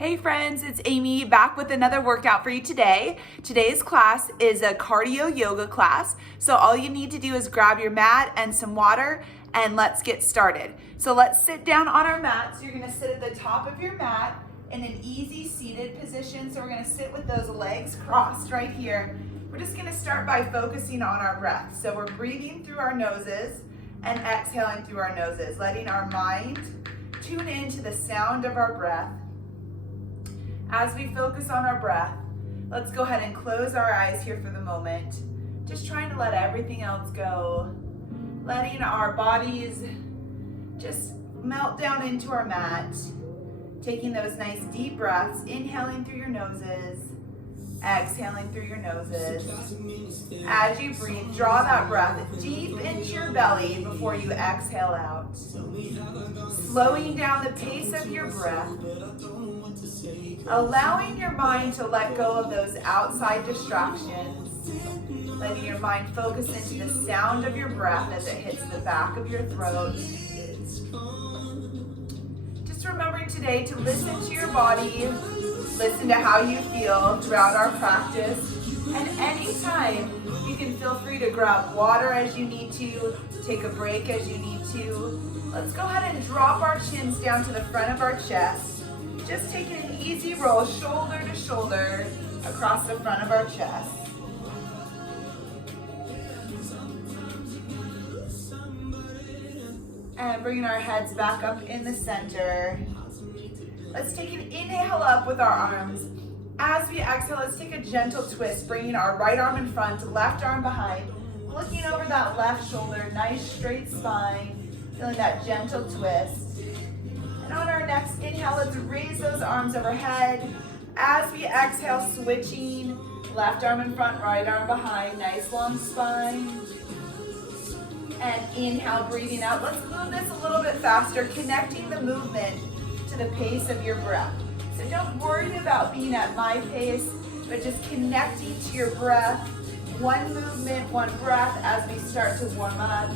Hey friends, it's Amy back with another workout for you today. Today's class is a cardio yoga class. So all you need to do is grab your mat and some water and let's get started. So let's sit down on our mat. So you're gonna sit at the top of your mat in an easy seated position. So we're gonna sit with those legs crossed right here. We're just gonna start by focusing on our breath. So we're breathing through our noses and exhaling through our noses, letting our mind tune into the sound of our breath. As we focus on our breath, let's go ahead and close our eyes here for the moment. Just trying to let everything else go. Letting our bodies just melt down into our mat. Taking those nice deep breaths, inhaling through your noses, exhaling through your noses. As you breathe, draw that breath deep into your belly before you exhale out. Slowing down the pace of your breath. Allowing your mind to let go of those outside distractions. Letting your mind focus into the sound of your breath as it hits the back of your throat. Just remembering today to listen to your body, listen to how you feel throughout our practice. And anytime you can feel free to grab water as you need to, take a break as you need to. Let's go ahead and drop our chins down to the front of our chest. Just taking an easy roll, shoulder to shoulder, across the front of our chest. And bringing our heads back up in the center. Let's take an inhale up with our arms. As we exhale, let's take a gentle twist, bringing our right arm in front, left arm behind, looking over that left shoulder, nice straight spine, feeling that gentle twist. And on our next inhale, let's raise those arms overhead. As we exhale, switching, left arm in front, right arm behind, nice long spine. And inhale, breathing out. Let's move this a little bit faster, connecting the movement to the pace of your breath. So don't worry about being at my pace, but just connecting to your breath. One movement, one breath as we start to warm up.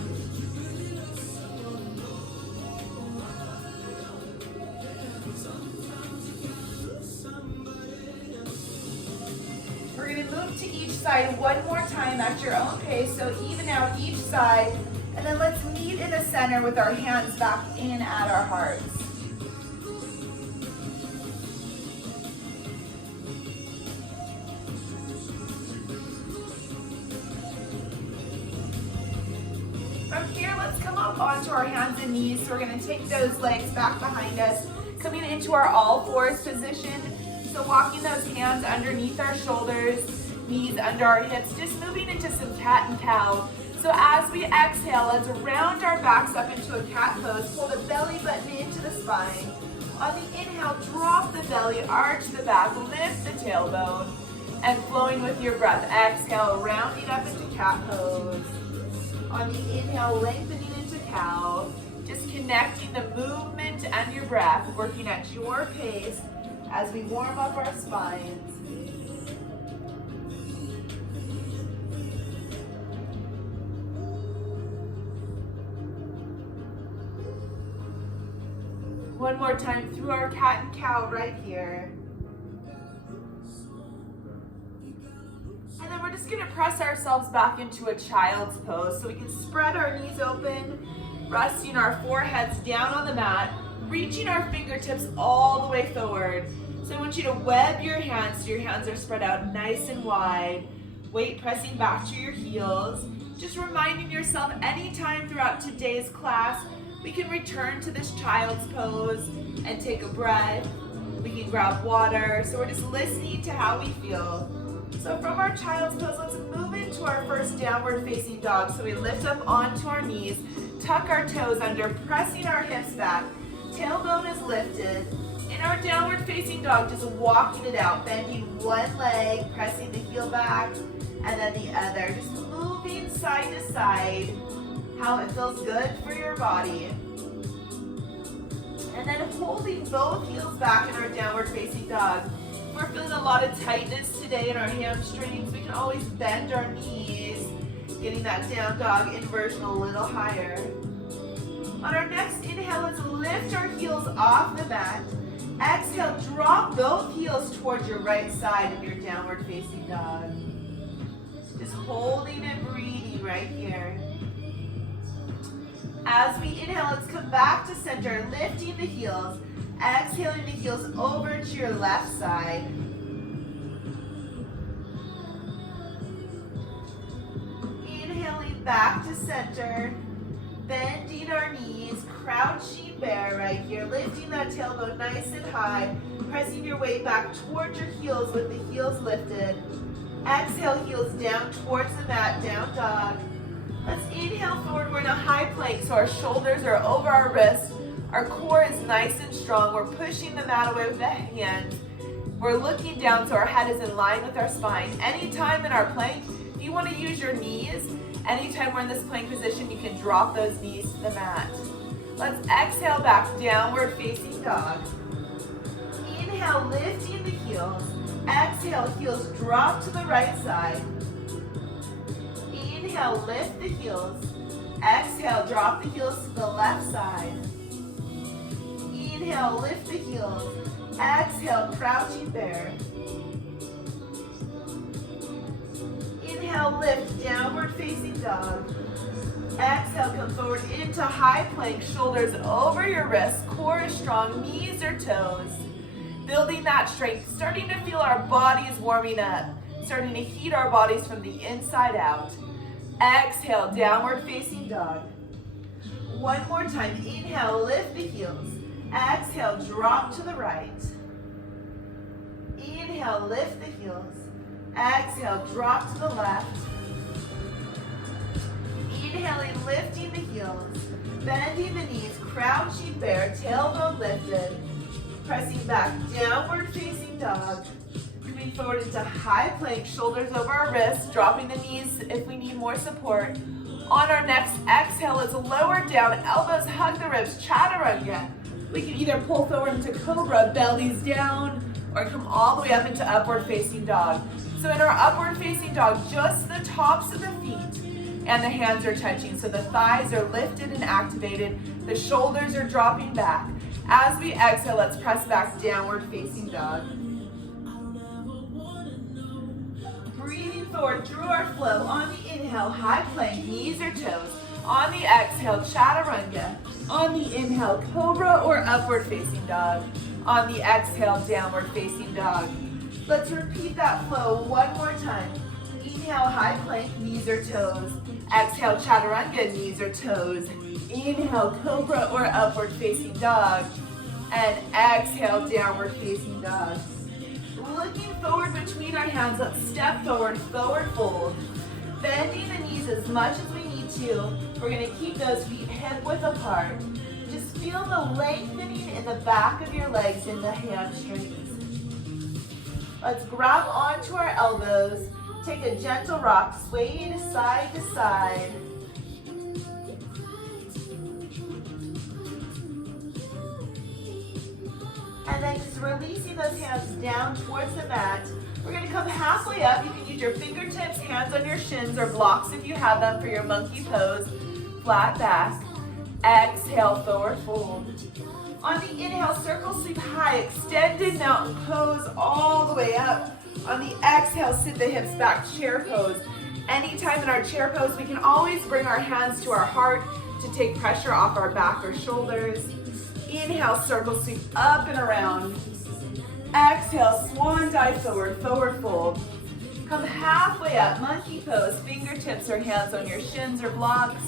We're going to move to each side one more time at your own pace, so even out each side, and then let's meet in the center with our hands back in at our hearts. From here, let's come up onto our hands and knees. So we're going to take those legs back behind us, coming into our all fours position. So walking those hands underneath our shoulders, knees under our hips, just moving into some cat and cow. So as we exhale, let's round our backs up into a cat pose, pull the belly button into the spine. On the inhale, drop the belly, arch the back, lift the tailbone, and flowing with your breath. Exhale, rounding up into cat pose. On the inhale, lengthening into cow, just connecting the movement and your breath, working at your pace as we warm up our spines. One more time through our cat and cow right here. And then we're just gonna press ourselves back into a child's pose so we can spread our knees open, resting our foreheads down on the mat, reaching our fingertips all the way forward. So I want you to web your hands so your hands are spread out nice and wide. Weight pressing back to your heels. Just reminding yourself anytime throughout today's class, we can return to this child's pose and take a breath. We can grab water. So we're just listening to how we feel. So from our child's pose, let's move into our first downward facing dog. So we lift up onto our knees, tuck our toes under, pressing our hips back. Tailbone is lifted. In our downward facing dog, just walking it out, bending one leg, pressing the heel back, and then the other. Just moving side to side, how it feels good for your body. And then holding both heels back in our downward facing dog. If we're feeling a lot of tightness today in our hamstrings, we can always bend our knees, getting that down dog inversion a little higher. On our next inhale, let's lift our heels off the mat. Exhale, drop both heels towards your right side of your downward facing dog. Just holding and breathing right here. As we inhale, let's come back to center, lifting the heels. Exhaling the heels over to your left side. Inhaling back to center. Bending our knees, crouching bear right here. Lifting that tailbone nice and high. Pressing your weight back towards your heels with the heels lifted. Exhale, heels down towards the mat, down dog. Let's inhale forward. We're in a high plank, so our shoulders are over our wrists. Our core is nice and strong. We're pushing the mat away with the hands. We're looking down so our head is in line with our spine. Anytime in our plank, if you want to use your knees, anytime we're in this plank position, you can drop those knees to the mat. Let's exhale back, downward facing dog. Inhale, lifting the heels. Exhale, heels drop to the right side. Inhale, lift the heels. Exhale, drop the heels to the left side. Inhale, lift the heels. Exhale, crouching bear. Inhale, lift, downward facing dog. Exhale, come forward into high plank, shoulders over your wrists, core is strong, knees or toes. Building that strength, starting to feel our bodies warming up, starting to heat our bodies from the inside out. Exhale, downward facing dog. One more time, inhale, lift the heels. Exhale, drop to the right. Inhale, lift the heels. Exhale, drop to the left. Inhaling, lifting the heels. Bending the knees, crouching bear, tailbone lifted. Pressing back, downward facing dog. Coming forward into high plank, shoulders over our wrists, dropping the knees if we need more support. On our next exhale, let's lower down, elbows hug the ribs, chaturanga. We can either pull forward into cobra, bellies down, or come all the way up into upward facing dog. So in our upward facing dog, just the tops of the feet and the hands are touching. So the thighs are lifted and activated. The shoulders are dropping back. As we exhale, let's press back, downward facing dog. Breathing forward through our flow. On the inhale, high plank, knees or toes. On the exhale, chaturanga. On the inhale, cobra or upward facing dog. On the exhale, downward facing dog. Let's repeat that flow one more time. Inhale, high plank, knees or toes. Exhale, chaturanga, knees or toes. Inhale, cobra or upward facing dog. And exhale, downward facing dog. Looking forward between our hands, let's step forward, forward fold. Bending the knees as much as we need to. We're gonna keep those feet hip width apart. Just feel the lengthening in the back of your legs and the hamstrings. Let's grab onto our elbows. Take a gentle rock, sway to side to side. And then just releasing those hands down towards the mat. We're gonna come halfway up. You can use your fingertips, hands on your shins, or blocks if you have them for your monkey pose. Flat back. Exhale, forward fold. On the inhale, circle sweep high, extended mountain pose all the way up. On the exhale, sit the hips back, chair pose. Anytime in our chair pose, we can always bring our hands to our heart to take pressure off our back or shoulders. Inhale, circle sweep up and around. Exhale, swan dive forward, forward fold. Come halfway up, monkey pose, fingertips or hands on your shins or blocks.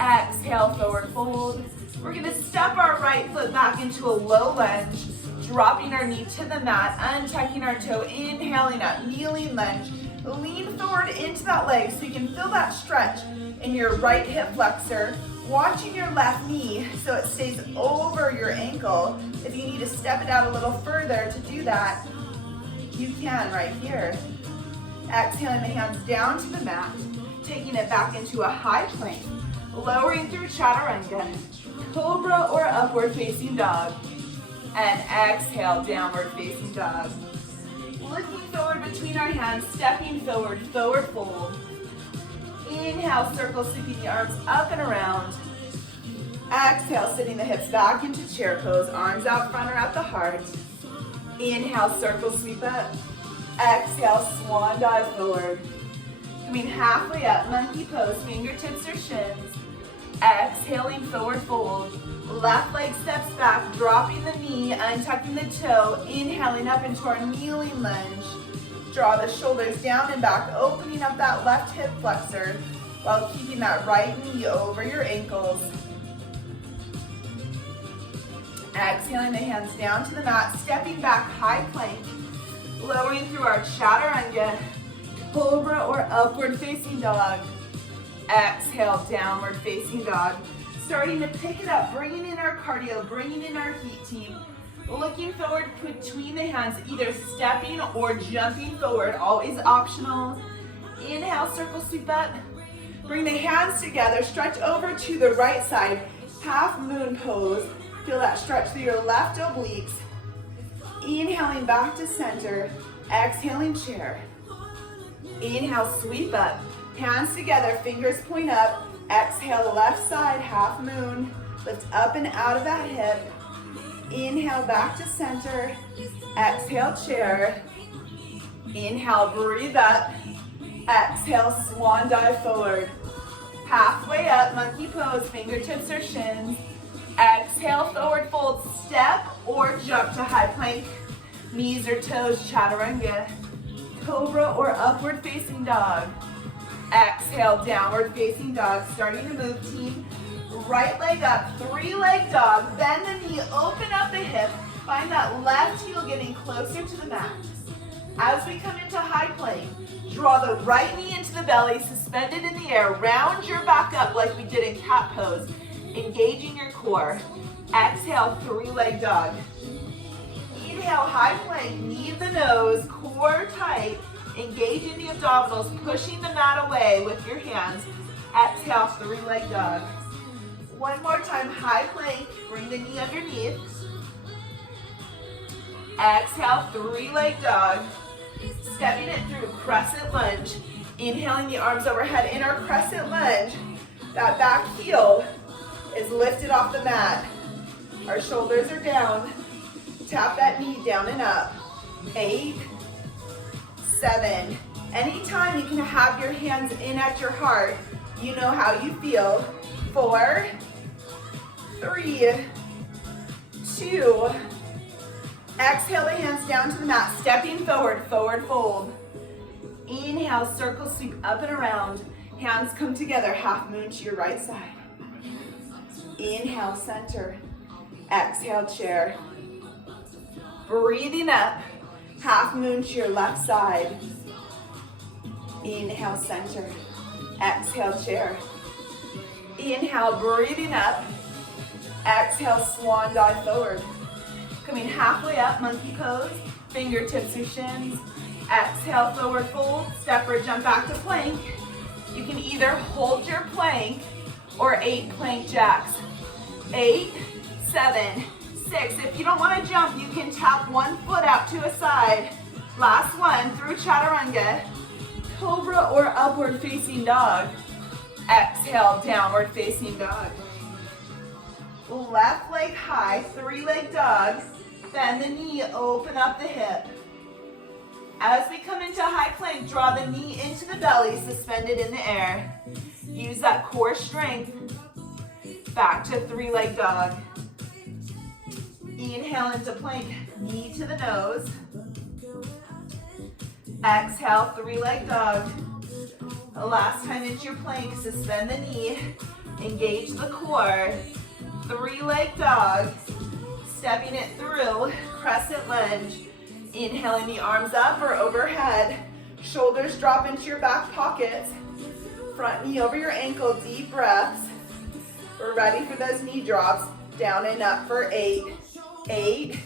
Exhale, forward fold. We're gonna step our right foot back into a low lunge, dropping our knee to the mat, untucking our toe, inhaling up, kneeling lunge. Lean forward into that leg so you can feel that stretch in your right hip flexor, watching your left knee so it stays over your ankle. If you need to step it out a little further to do that, you can right here. Exhaling the hands down to the mat, taking it back into a high plank, lowering through chaturanga, cobra or upward facing dog, and exhale, downward facing dog. Looking forward between our hands, stepping forward, forward fold. Inhale, circle, sweeping the arms up and around. Exhale, sitting the hips back into chair pose, arms out front or at the heart. Inhale, circle sweep up. Exhale, swan dive forward. Coming halfway up, monkey pose, fingertips or shins. Exhaling, forward fold. Left leg steps back, dropping the knee, untucking the toe. Inhaling up into our kneeling lunge. Draw the shoulders down and back, opening up that left hip flexor while keeping that right knee over your ankles. Exhaling the hands down to the mat, stepping back, high plank. Lowering through our chaturanga, cobra or upward facing dog. Exhale, downward facing dog. Starting to pick it up, bringing in our cardio, bringing in our heat team. Looking forward between the hands, either stepping or jumping forward, always optional. Inhale, circle sweep up. Bring the hands together, stretch over to the right side, half moon pose. Feel that stretch through your left obliques. Inhaling back to center, exhaling chair. Inhale, sweep up. Hands together, fingers point up. Exhale, left side, half moon. Lift up and out of that hip. Inhale, back to center. Exhale, chair. Inhale, breathe up. Exhale, swan dive forward. Halfway up, monkey pose, fingertips or shins. Exhale, forward fold, step or jump to high plank. Knees or toes, chaturanga. Cobra or upward facing dog. Exhale, downward facing dog. Starting to move, team. Right leg up, 3-leg dog. Bend the knee, open up the hip. Find that left heel getting closer to the mat. As we come into high plank, draw the right knee into the belly, suspended in the air. Round your back up like we did in cat pose. Engaging your core. Exhale, 3-leg dog. Inhale, high plank, knee the nose, core tight. Engaging the abdominals, pushing the mat away with your hands. Exhale, 3-leg dog. One more time, high plank, bring the knee underneath. Exhale, 3-leg dog. Stepping it through, crescent lunge. Inhaling the arms overhead in our crescent lunge. That back heel is lifted off the mat. Our shoulders are down. Tap that knee down and up. 8, 7. Anytime you can have your hands in at your heart, you know how you feel. 4, 3, 2. Exhale the hands down to the mat, stepping forward, forward fold. Inhale, circle sweep up and around. Hands come together, half moon to your right side. Inhale, center. Exhale, chair. Breathing up, half moon to your left side. Inhale, center. Exhale, chair. Inhale, breathing up. Exhale, swan dive forward. Coming halfway up, monkey pose, fingertips or shins. Exhale, forward fold, step or jump back to plank. You can either hold your plank or 8 plank jacks. 8, 7, 6. If you don't want to jump, you can tap one foot out to a side. Last one, through chaturanga. Cobra or upward facing dog. Exhale, downward facing dog. Left leg high, 3-leg dog. Bend the knee, open up the hip. As we come into high plank, draw the knee into the belly, suspended in the air. Use that core strength. Back to 3-leg dog. Inhale into plank, knee to the nose. Exhale, 3-leg dog. Last time into your plank, suspend the knee, engage the core. 3-leg dog. Stepping it through, crescent lunge. Inhaling the arms up or overhead. Shoulders drop into your back pockets. Front knee over your ankle, deep breaths. We're ready for those knee drops. Down and up for 8. 8.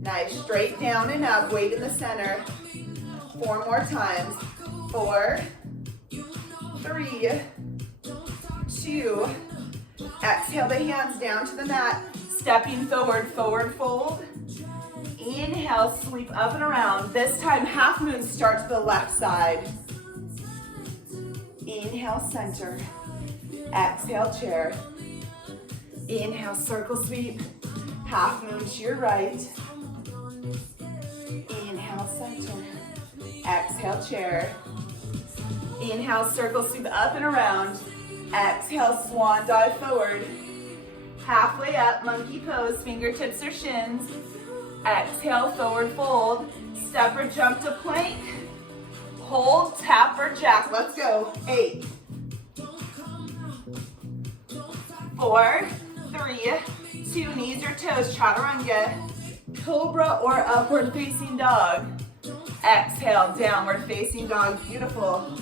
Nice, straight down and up, weight in the center. 4 more times. 4, 3, 2. Exhale the hands down to the mat. Stepping forward, forward fold. Inhale, sweep up and around. This time, half moon, start to the left side. Inhale, center. Exhale, chair. Inhale, circle sweep. Half moon to your right. Inhale, center. Exhale, chair. Inhale, circle sweep up and around. Exhale, swan dive forward. Halfway up, monkey pose, fingertips or shins. Exhale, forward fold. Step or jump to plank. Hold, tap or jack. Let's go. 8, 4, 3, 2, knees or toes, chaturanga. Cobra or upward facing dog. Exhale, downward facing dog. Beautiful.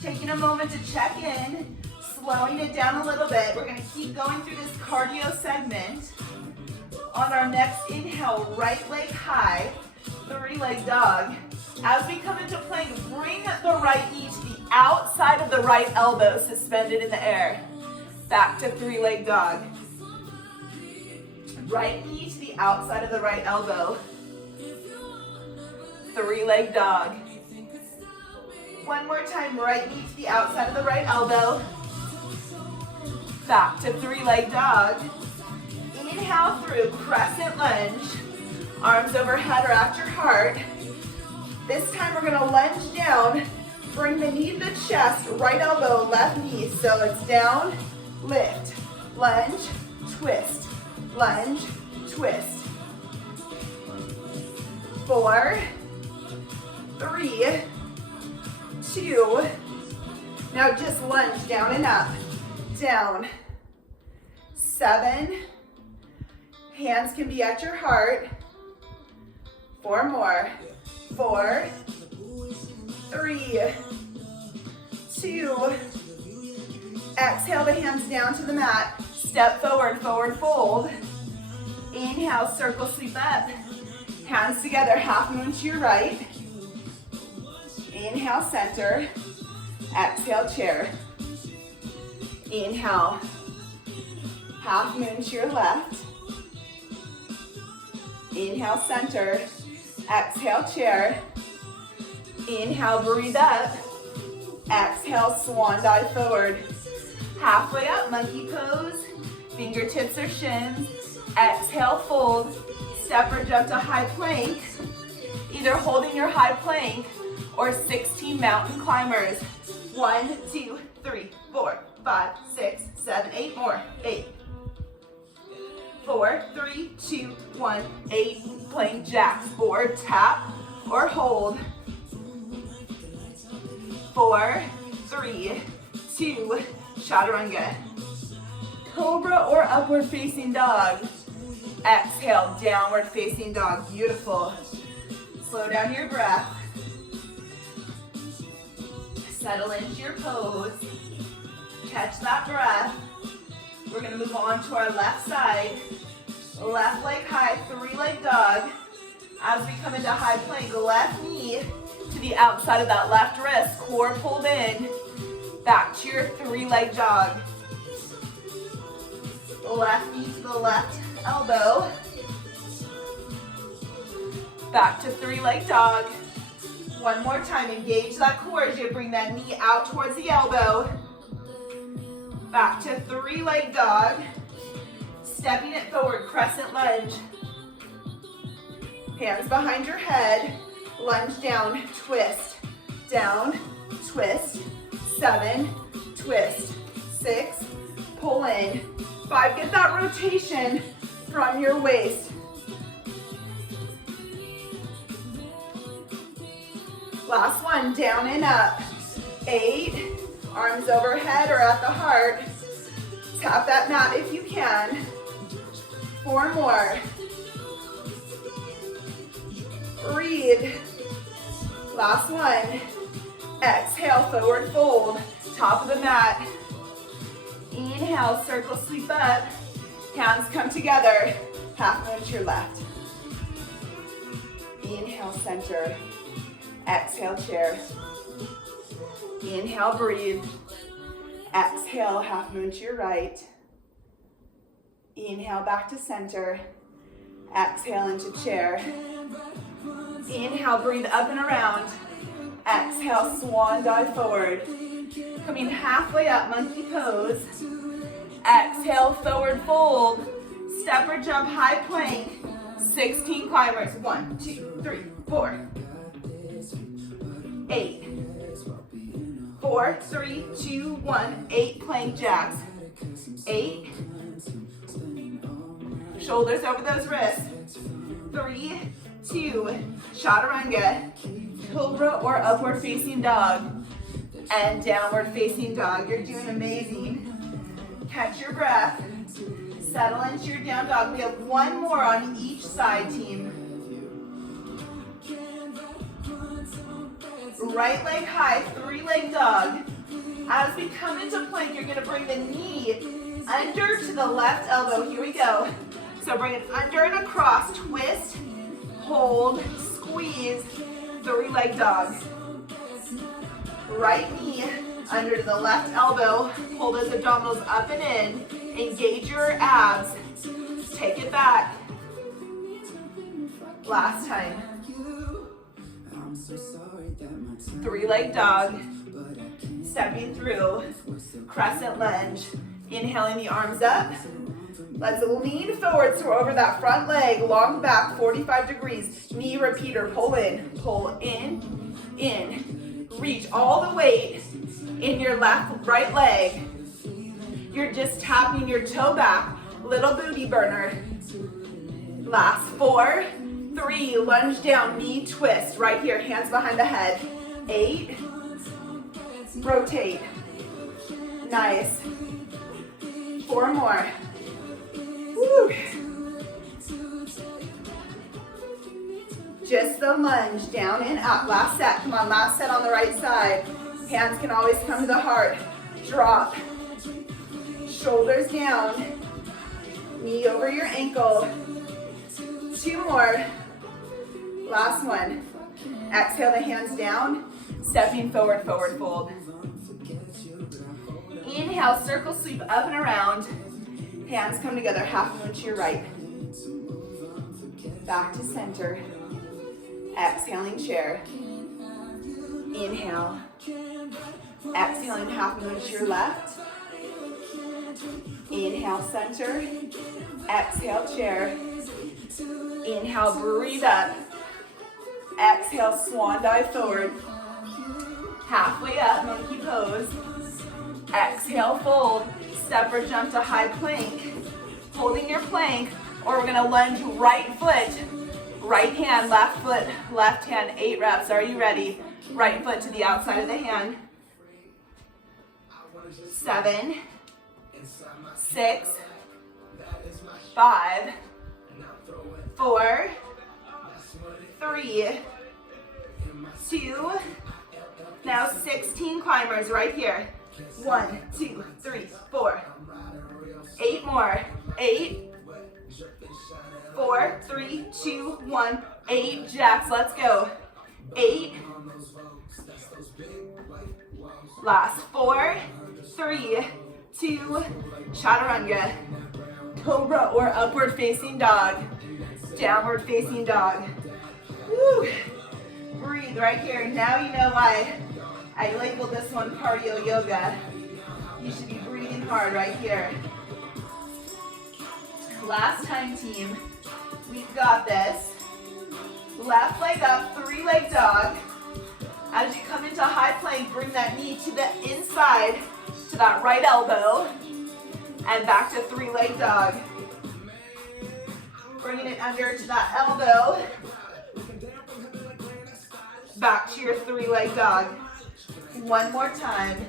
Taking a moment to check in, slowing it down a little bit. We're going to keep going through this cardio segment. On our next inhale, right leg high, 3-leg dog. As we come into plank, bring the right knee to the outside of the right elbow, suspended in the air. Back to 3-leg dog. Right knee to the outside of the right elbow. 3-leg dog. One more time, right knee to the outside of the right elbow. Back to 3-leg dog. Inhale through, crescent lunge. Arms overhead or at your heart. This time we're gonna lunge down. Bring the knee to the chest, right elbow, left knee. So it's down, lift, lunge, twist, lunge, twist. 4, 3, 2. Now just lunge down and up, down. 7. Hands can be at your heart. 4 more. 4, 3, 2. Exhale the hands down to the mat. Step forward, forward fold. Inhale, circle sweep up. Hands together, half moon to your right. Inhale, center. Exhale, chair. Inhale, half moon to your left. Inhale, center. Exhale, chair. Inhale, breathe up. Exhale, swan dive forward. Halfway up, monkey pose. Fingertips or shins. Exhale, fold. Step or jump to high plank. Either holding your high plank or 16 mountain climbers. 1, 2, 3, 4, 5, 6, 7, 8 more. 8. 4, 3, 2, 1, 8. Plank jacks or tap or hold. 4, 3, 2, chaturanga. Cobra or upward facing dog. Exhale, downward facing dog. Beautiful. Slow down your breath. Settle into your pose. Catch that breath. We're going to move on to our left side. Left leg high, 3-leg dog. As we come into high plank, left knee to the outside of that left wrist, core pulled in. Back to your 3-leg dog. Left knee to the left elbow. Back to 3-leg dog. One more time, engage that core as you bring that knee out towards the elbow. Back to 3-leg dog. Stepping it forward, crescent lunge. Hands behind your head. Lunge down, twist. Down, twist. 7, twist. 6, pull in. 5, get that rotation from your waist. Last one, down and up. 8, arms overhead or at the heart. Tap that mat if you can. 4 more. Breathe. Last one. Exhale, forward fold. Top of the mat. Inhale, circle sweep up. Hands come together. Half moon to your left. Inhale, center. Exhale, chair. Inhale, breathe. Exhale, half moon to your right. Inhale, back to center. Exhale into chair. Inhale, breathe up and around. Exhale, swan dive forward. Coming halfway up, monkey pose. Exhale, forward fold. Step or jump, high plank. 16 climbers. 1, 2, 3, 4. 8. 4, 3, 2, 1. 8 plank jacks. 8. Shoulders over those wrists. 3, 2. Chaturanga. Cobra or upward facing dog. And downward facing dog. You're doing amazing. Catch your breath. Settle into your down dog. We have one more on each side, team. Right leg high, 3-leg dog. As we come into plank, you're going to bring the knee under to the left elbow. Here we go. So bring it under and across. Twist, hold, squeeze, 3-leg dog. Right knee under the left elbow. Pull those abdominals up and in. Engage your abs. Take it back. Last time. 3-leg dog. Stepping through. Crescent lunge. Inhaling the arms up. Let's lean forward so we're over that front leg. Long back, 45 degrees. Knee repeater. Pull in. Pull in. In. Reach all the weight in your right leg. You're just tapping your toe back. Little booty burner. Last 4, 3, lunge down, knee twist. Right here, hands behind the head. 8, rotate. Nice. 4 more. Woo. Just the lunge, down and up. Last set, come on, last set on the right side. Hands can always come to the heart. Drop. Shoulders down. Knee over your ankle. 2 more. Last one. Exhale the hands down. Stepping forward, forward fold. Inhale, circle sweep up and around. Hands come together, half moon to your right. Back to center. Exhaling chair. Inhale. Exhaling half moon to your left. Inhale, center. Exhale, chair. Inhale, breathe up. Exhale, swan dive forward. Halfway up, monkey pose. Exhale, fold. Step or jump to high plank. Holding your plank, or we're gonna lunge right foot, right hand, left foot, left hand, 8 reps. Are you ready? Right foot to the outside of the hand. 7, 6, 5, 4, 3, 2, now 16 climbers right here. 1, 2, 3, 4. 8 more. 8, 4, 3, 2, 1. 8 jacks. Let's go. 8. Last 4, 3, 2. Chaturanga. Cobra or upward facing dog. Downward facing dog. Woo. Breathe right here. Now you know why I labeled this one cardio yoga. You should be breathing hard right here. Last time, team. We've got this. Left leg up, 3-leg dog. As you come into high plank, bring that knee to the inside, to that right elbow, and back to 3-leg dog. Bringing it under to that elbow, back to your 3-leg dog. One more time.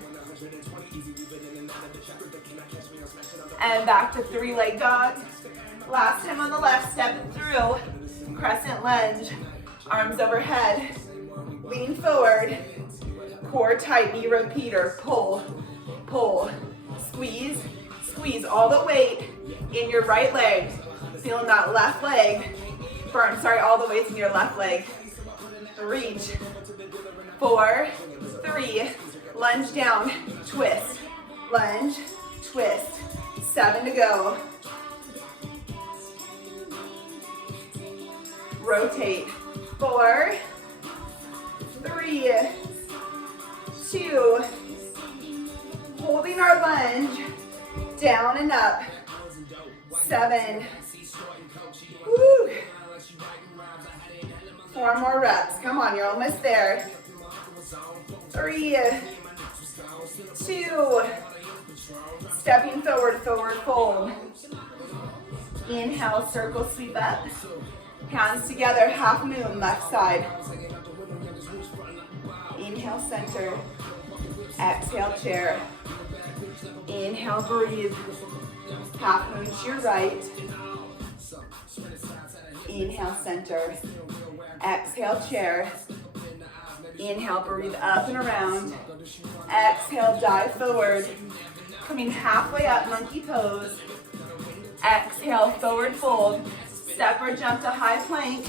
And back to 3-leg dog. Last time on the left, step it through. Crescent lunge. Arms overhead. Lean forward. Core tight, knee repeater. Pull, pull. Squeeze, squeeze all the weight in your right leg. Feeling that left leg burn. Sorry, all the weight in your left leg. Reach. 4, 3, lunge down, twist, lunge, twist. 7 to go. Rotate. 4, 3, 2, Holding our lunge, down and up. 7. Woo. 4 more reps. Come on, you're almost there. 3, 2, stepping forward, forward fold. Inhale, circle sweep up. Hands together, half moon, left side. Inhale, center. Exhale, chair. Inhale, breathe. Half moon to your right. Inhale, center. Exhale, chair. Inhale, breathe up and around. Exhale, dive forward. Coming halfway up, monkey pose. Exhale, forward fold. Step or jump to high plank.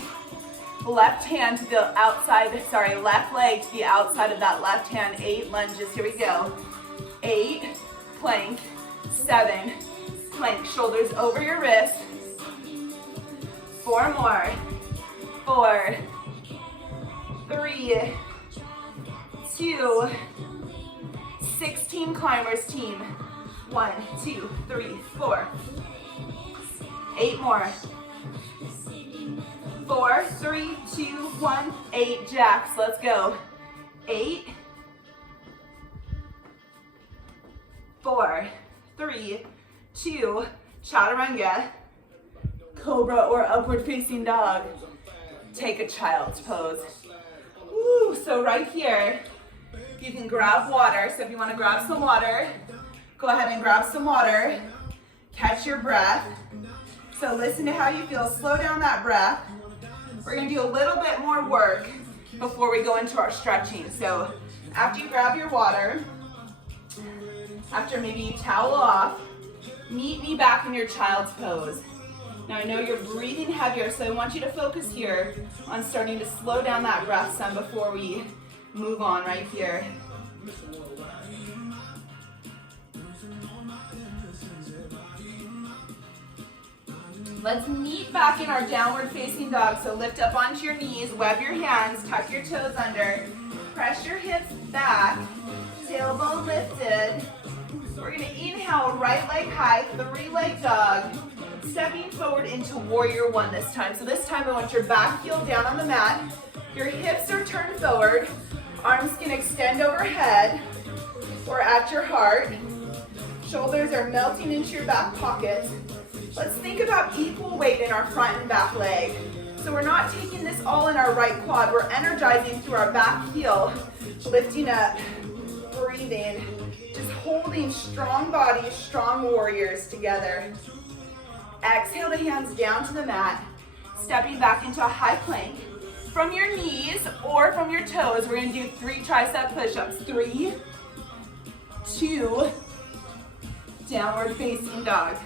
Left hand to the outside, left leg to the outside of that left hand. 8 lunges, here we go. 8, plank. 7, plank, shoulders over your wrist. 4 more. 4, 3, 2, 16 climbers team. 1, 2, 3, 4. 8 more. 4, 3, 2, 1, 8 jacks. Let's go. 8, 4, 3, 2, chaturanga, cobra or upward facing dog. Take a child's pose. Woo, so right here, you can grab water. So if you want to grab some water, go ahead and grab some water. Catch your breath. So listen to how you feel. Slow down that breath. We're going to do a little bit more work before we go into our stretching. So after you grab your water, after maybe you towel off, meet me back in your child's pose. Now I know you're breathing heavier, so I want you to focus here on starting to slow down that breath some before we move on right here. Let's meet back in our downward facing dog. So lift up onto your knees, web your hands, tuck your toes under, press your hips back, tailbone lifted. We're gonna inhale, right leg high, 3-leg dog. Stepping forward into warrior 1 this time. So this time I want your back heel down on the mat. Your hips are turned forward. Arms can extend overhead or at your heart. Shoulders are melting into your back pockets. Let's think about equal weight in our front and back leg. So we're not taking this all in our right quad. We're energizing through our back heel, lifting up, breathing, just holding strong bodies, strong warriors together. Exhale the hands down to the mat, stepping back into a high plank. From your knees or from your toes, we're gonna do 3 tricep push-ups. 3, 2, downward facing dog.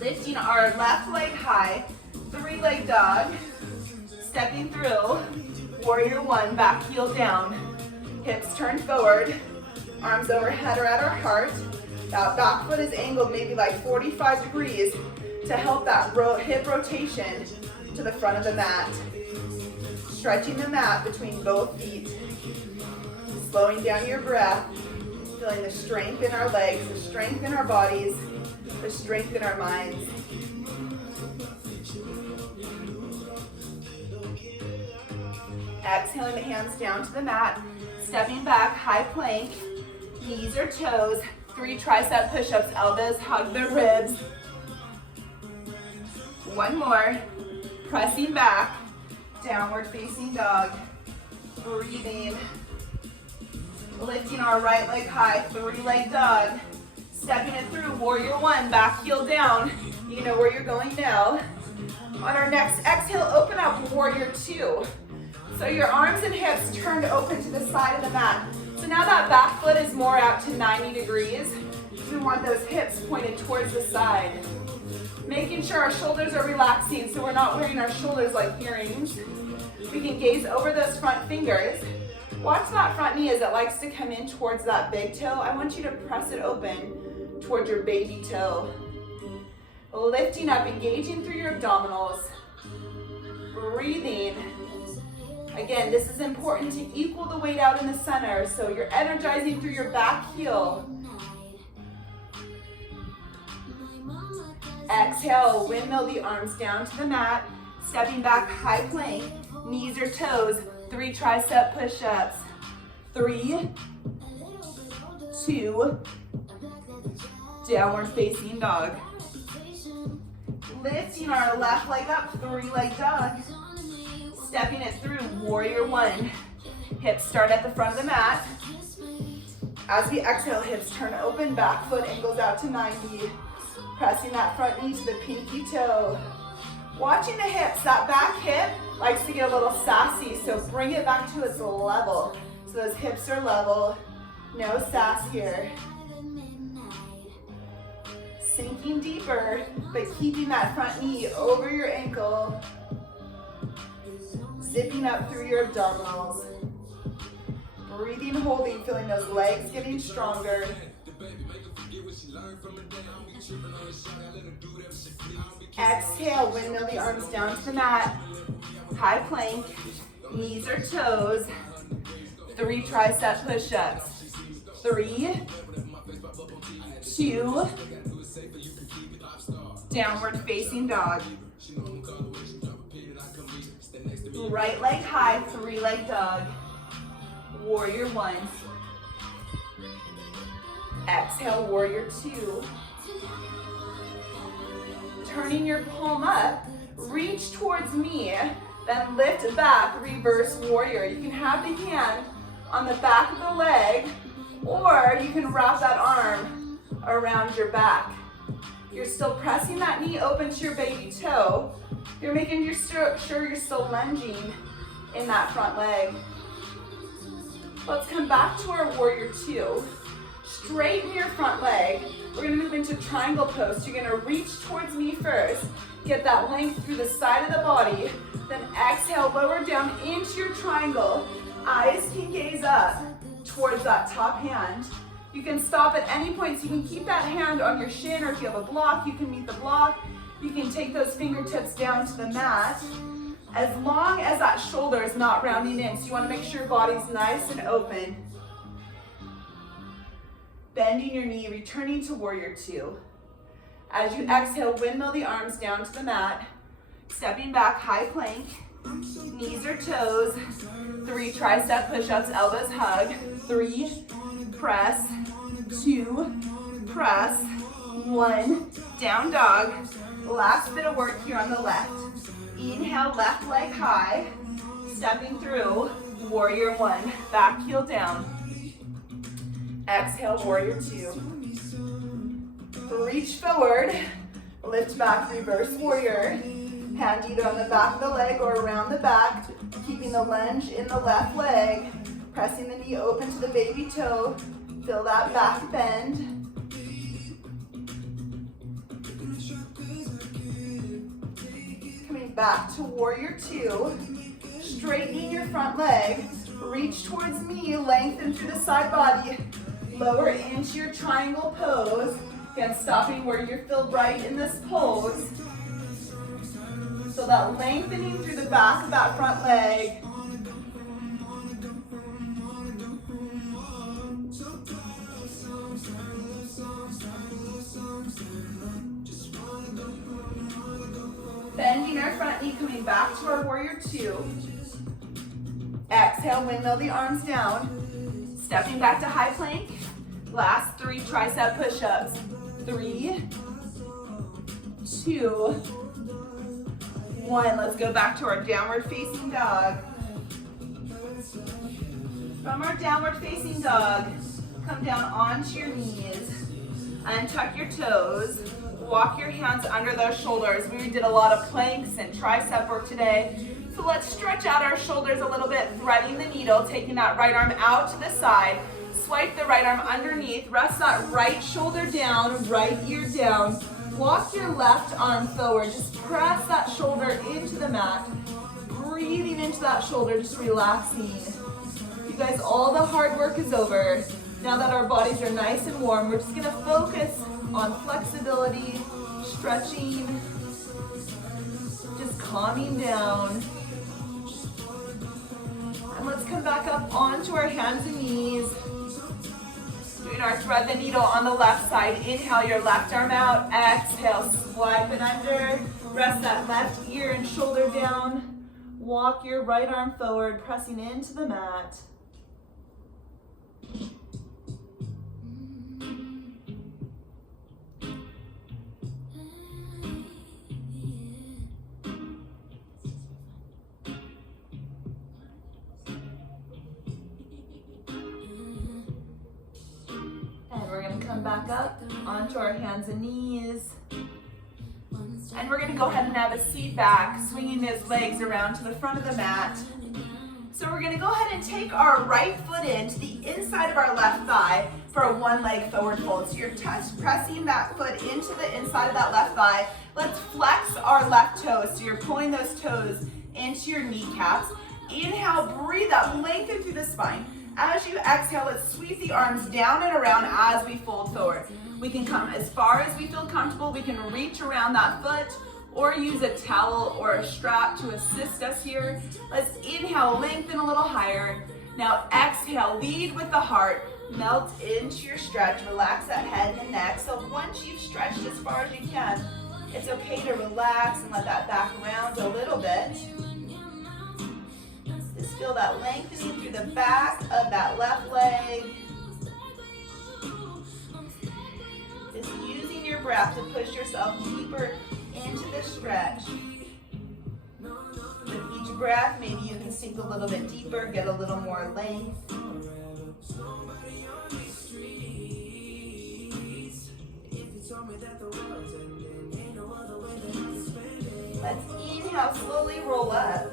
Lifting our left leg high, 3-leg dog. Stepping through, warrior 1, back heel down. Hips turned forward, arms overhead or at our heart. That back foot is angled maybe like 45 degrees to help that hip rotation to the front of the mat. Stretching the mat between both feet. Slowing down your breath, feeling the strength in our legs, the strength in our bodies, the strength in our minds. Exhaling the hands down to the mat, stepping back, high plank, knees or toes, 3 tricep push-ups, elbows hug the ribs. 1 more, pressing back, downward facing dog, breathing, lifting our right leg high, 3-leg dog, stepping it through, warrior 1, back heel down. You know where you're going now. On our next exhale, open up warrior 2. So your arms and hips turned open to the side of the mat. So now that back foot is more out to 90 degrees. We want those hips pointed towards the side. Making sure our shoulders are relaxing so we're not wearing our shoulders like earrings. We can gaze over those front fingers. Watch that front knee as it likes to come in towards that big toe. I want you to press it open towards your baby toe. Lifting up, engaging through your abdominals. Breathing. Again, this is important to equal the weight out in the center, so you're energizing through your back heel. Exhale, windmill the arms down to the mat, stepping back, high plank, knees or toes, 3 tricep push-ups. 3, 2, downward facing dog. Lifting our left leg up, 3-leg dog. Stepping it through, warrior 1. Hips start at the front of the mat. As we exhale, hips turn open, back foot angles out to 90. Pressing that front knee to the pinky toe. Watching the hips, that back hip likes to get a little sassy, so bring it back to its level. So those hips are level, no sass here. Sinking deeper, but keeping that front knee over your ankle. Zipping up through your abdominals. Breathing, holding, feeling those legs getting stronger. Exhale, windmill the arms down to the mat. High plank, knees or toes. 3 tricep push-ups. 3, 2, downward facing dog. Right leg high, 3-leg dog. Warrior 1. Exhale, warrior 2. Turning your palm up, reach towards me, then lift back, reverse warrior. You can have the hand on the back of the leg, or you can wrap that arm around your back. You're still pressing that knee open to your baby toe. You're making sure you're still lunging in that front leg. Let's come back to our warrior 2. Straighten your front leg. We're gonna move into triangle pose. You're gonna reach towards me first. Get that length through the side of the body. Then exhale, lower down into your triangle. Eyes can gaze up towards that top hand. You can stop at any point, so you can keep that hand on your shin, or if you have a block, you can meet the block. You can take those fingertips down to the mat. As long as that shoulder is not rounding in, so you wanna make sure your body's nice and open. Bending your knee, returning to warrior 2. As you exhale, windmill the arms down to the mat. Stepping back, high plank, knees or toes. 3 tricep push-ups, elbows hug. 3, press. 2, press. 1, down dog. Last bit of work here on the left. Inhale, left leg high. Stepping through, warrior 1. Back heel down. Exhale, warrior 2. Reach forward, lift back, reverse warrior. Hand either on the back of the leg or around the back, keeping the lunge in the left leg. Pressing the knee open to the baby toe. Feel that back bend. Coming back to warrior 2. Straightening your front leg. Reach towards me, lengthen through the side body. Lower into your triangle pose. Again, stopping where you feel right in this pose. So that lengthening through the back of that front leg. Bending our front knee, coming back to our warrior 2. Exhale, windmill the arms down. Stepping back to high plank. Last 3 tricep push-ups. 3, 2, 1. Let's go back to our downward facing dog. From our downward facing dog, come down onto your knees. Untuck your toes. Walk your hands under those shoulders. We did a lot of planks and tricep work today. So let's stretch out our shoulders a little bit, threading the needle, taking that right arm out to the side. Swipe the right arm underneath. Rest that right shoulder down, right ear down. Walk your left arm forward. Just press that shoulder into the mat. Breathing into that shoulder, just relaxing. You guys, all the hard work is over. Now that our bodies are nice and warm, we're just gonna focus on flexibility, stretching, just calming down. And let's come back up onto our hands and knees. Doing our thread the needle on the left side. Inhale your left arm out. Exhale, swipe it under. Rest that left ear and shoulder down. Walk your right arm forward, pressing into the mat. Back up onto our hands and knees. And we're going to go ahead and have a seat back, swinging those legs around to the front of the mat. So we're going to go ahead and take our right foot into the inside of our left thigh for a one leg forward fold. So you're pressing that foot into the inside of that left thigh. Let's flex our left toes. So you're pulling those toes into your kneecaps. Inhale, breathe up, lengthen through the spine. As you exhale, let's sweep the arms down and around as we fold forward. We can come as far as we feel comfortable. We can reach around that foot or use a towel or a strap to assist us here. Let's inhale, lengthen a little higher. Now exhale, lead with the heart. Melt into your stretch. Relax that head and neck. So once you've stretched as far as you can, it's okay to relax and let that back round a little bit. Just feel that lengthening through the back of that left leg. Just using your breath to push yourself deeper into the stretch. With each breath, maybe you can sink a little bit deeper, get a little more length. Let's inhale, slowly roll up.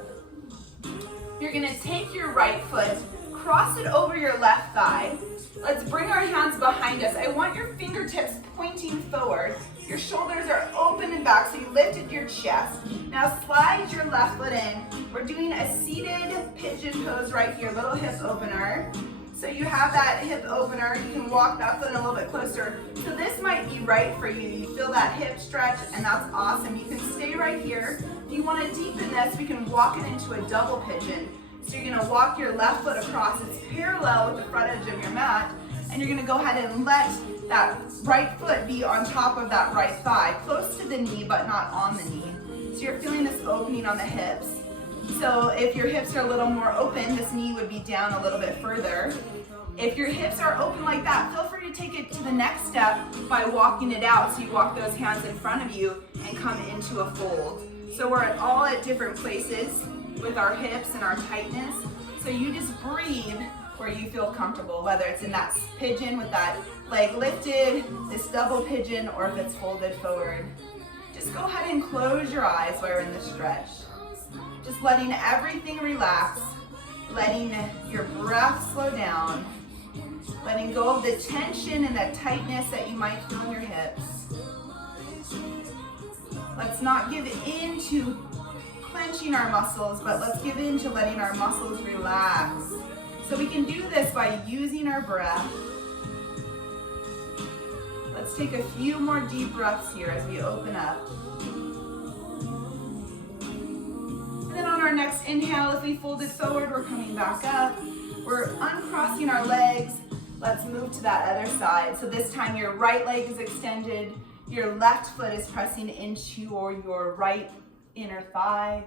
You're gonna take your right foot, cross it over your left thigh. Let's bring our hands behind us. I want your fingertips pointing forward. Your shoulders are open and back, so you lifted your chest. Now slide your left foot in. We're doing a seated pigeon pose right here, little hip opener. So you have that hip opener, you can walk that foot a little bit closer. So this might be right for you. You feel that hip stretch, and that's awesome. You can stay right here. If you want to deepen this, we can walk it into a double pigeon. So you're gonna walk your left foot across. It's parallel with the front edge of your mat, and you're gonna go ahead and let that right foot be on top of that right thigh, close to the knee, but not on the knee. So you're feeling this opening on the hips. So if your hips are a little more open, this knee would be down a little bit further. If your hips are open like that, feel free to take it to the next step by walking it out. So you walk those hands in front of you and come into a fold. So we're all at different places with our hips and our tightness. So you just breathe where you feel comfortable, whether it's in that pigeon with that leg lifted, this double pigeon, or if it's folded forward. Just go ahead and close your eyes while you're in the stretch. Just letting everything relax, letting your breath slow down, letting go of the tension and the tightness that you might feel in your hips. Let's not give in to clenching our muscles, but let's give in to letting our muscles relax. So we can do this by using our breath. Let's take a few more deep breaths here as we open up. And then on our next inhale, as we fold it forward, we're coming back up. We're uncrossing our legs. Let's move to that other side. So this time your right leg is extended. Your left foot is pressing into your right inner thigh.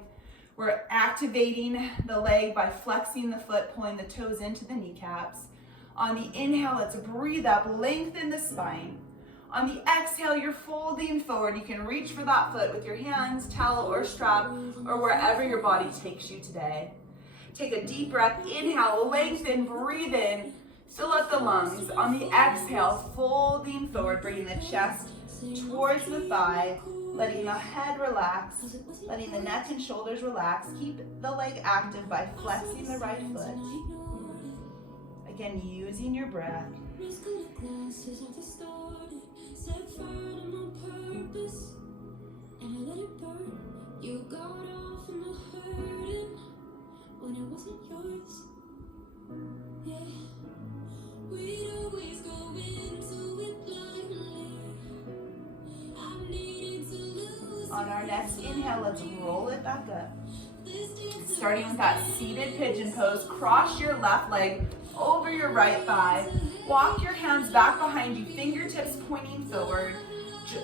We're activating the leg by flexing the foot, pulling the toes into the kneecaps. On the inhale, let's breathe up, lengthen the spine. On the exhale, you're folding forward. You can reach for that foot with your hands, towel, or strap, or wherever your body takes you today. Take a deep breath, inhale, lengthen, breathe in, fill up the lungs. On the exhale, folding forward, bringing the chest towards the thigh, letting the head relax, letting the neck and shoulders relax. Keep the leg active by flexing the right foot. Again, using your breath. You got off in the hurting when it wasn't yours. Yeah, we'd always go into it blindly. I needed to lose. On our next inhale, let's roll it back foot. Starting with that seated pigeon pose, cross your left leg over your right thigh. Walk your hands back behind you, fingertips pointing forward.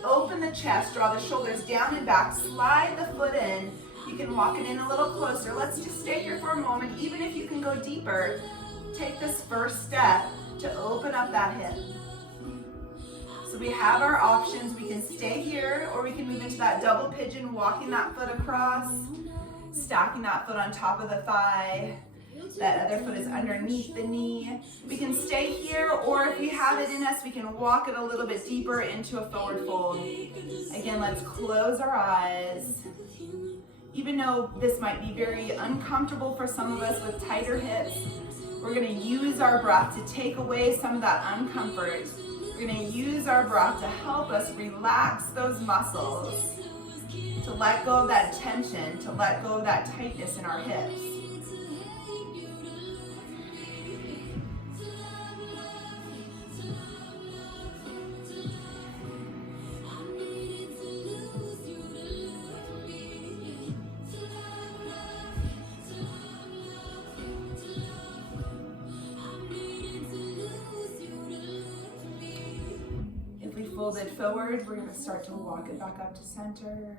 Open the chest, draw the shoulders down and back, slide the foot in. You can walk it in a little closer. Let's just stay here for a moment. Even if you can go deeper, take this first step to open up that hip. So we have our options. We can stay here or we can move into that double pigeon, walking that foot across, stacking that foot on top of the thigh. That other foot is underneath the knee. We can stay here, or if we have it in us, we can walk it a little bit deeper into a forward fold. Again, let's close our eyes. Even though this might be very uncomfortable for some of us with tighter hips, we're gonna use our breath to take away some of that uncomfort. We're gonna use our breath to help us relax those muscles, to let go of that tension, to let go of that tightness in our hips. Folded forward, we're going to start to walk it back up to center.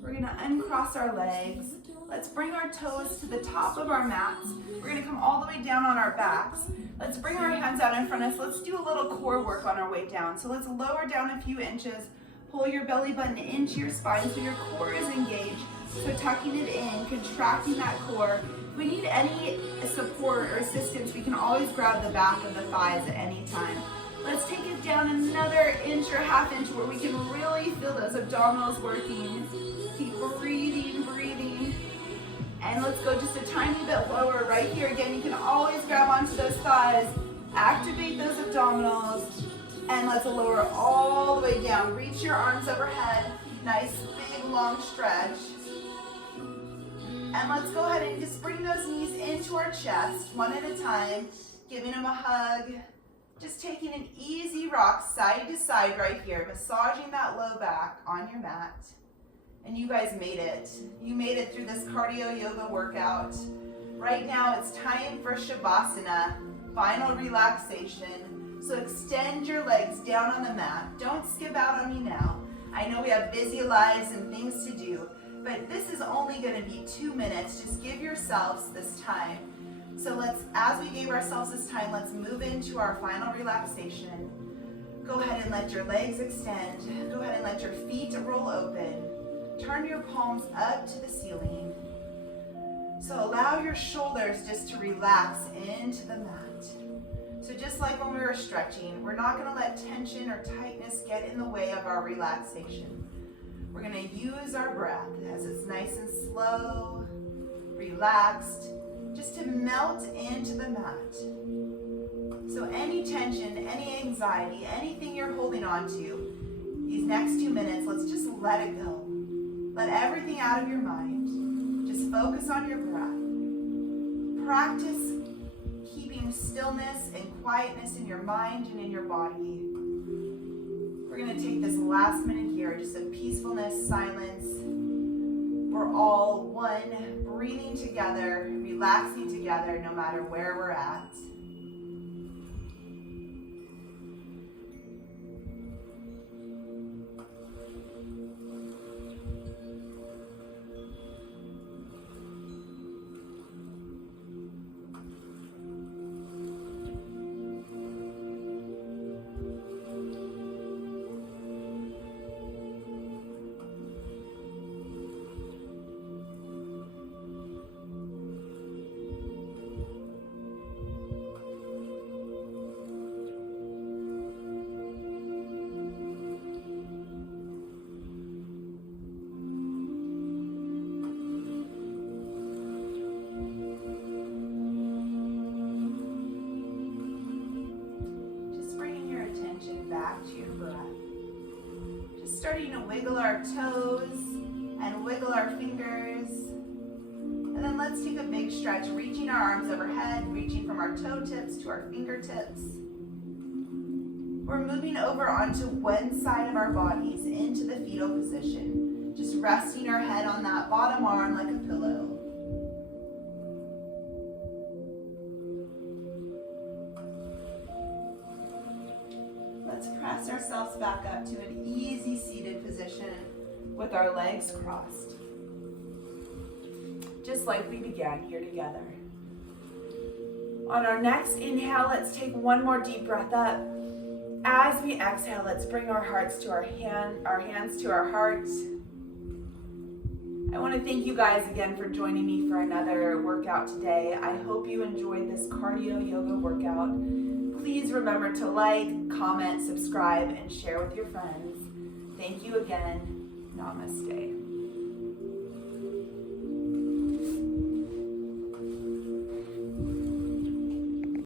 We're going to uncross our legs. Let's bring our toes to the top of our mats. We're going to come all the way down on our backs. Let's bring our hands out in front of us. Let's do a little core work on our way down. So let's lower down a few inches. Pull your belly button into your spine so your core is engaged. So tucking it in, contracting that core. If we need any support or assistance, we can always grab the back of the thighs at any time. Let's take it down another inch or half inch where we can really feel those abdominals working. Keep breathing, breathing. And let's go just a tiny bit lower right here. Again, you can always grab onto those thighs, activate those abdominals, and let's lower all the way down. Reach your arms overhead. Nice, big, long stretch. And let's go ahead and just bring those knees into our chest, one at a time, giving them a hug. Just taking an easy rock side to side right here, massaging that low back on your mat. And you guys made it. You made it through this cardio yoga workout. Right now it's time for Shavasana, final relaxation. So extend your legs down on the mat. Don't skip out on me now. I know we have busy lives and things to do, but this is only going to be 2 minutes. Just give yourselves this time. So let's, as we gave ourselves this time, let's move into our final relaxation. Go ahead and let your legs extend. Go ahead and let your feet roll open. Turn your palms up to the ceiling. So allow your shoulders just to relax into the mat. So just like when we were stretching, we're not going to let tension or tightness get in the way of our relaxation. We're going to use our breath as it's nice and slow, relaxed, just to melt into the mat. So any tension, any anxiety, anything you're holding on to, these next 2 minutes, let's just let it go. Let everything out of your mind. Just focus on your breath. Practice keeping stillness and quietness in your mind and in your body. We're going to take this last minute here, just of peacefulness, silence. We're all one, breathing together, relaxing together, no matter where we're at. Back to your breath. Just starting to wiggle our toes and wiggle our fingers. And then let's take a big stretch, reaching our arms overhead, reaching from our toe tips to our fingertips. We're moving over onto one side of our bodies into the fetal position. Just resting our head on that bottom arm like a pillow. Let's press ourselves back up to an easy seated position with our legs crossed. Just like we began here together. On our next inhale, let's take one more deep breath up. As we exhale, let's bring our hearts to our hands to our hearts. I want to thank you guys again for joining me for another workout today. I hope you enjoyed this cardio yoga workout. Please remember to like, comment, subscribe, and share with your friends. Thank you again. Namaste.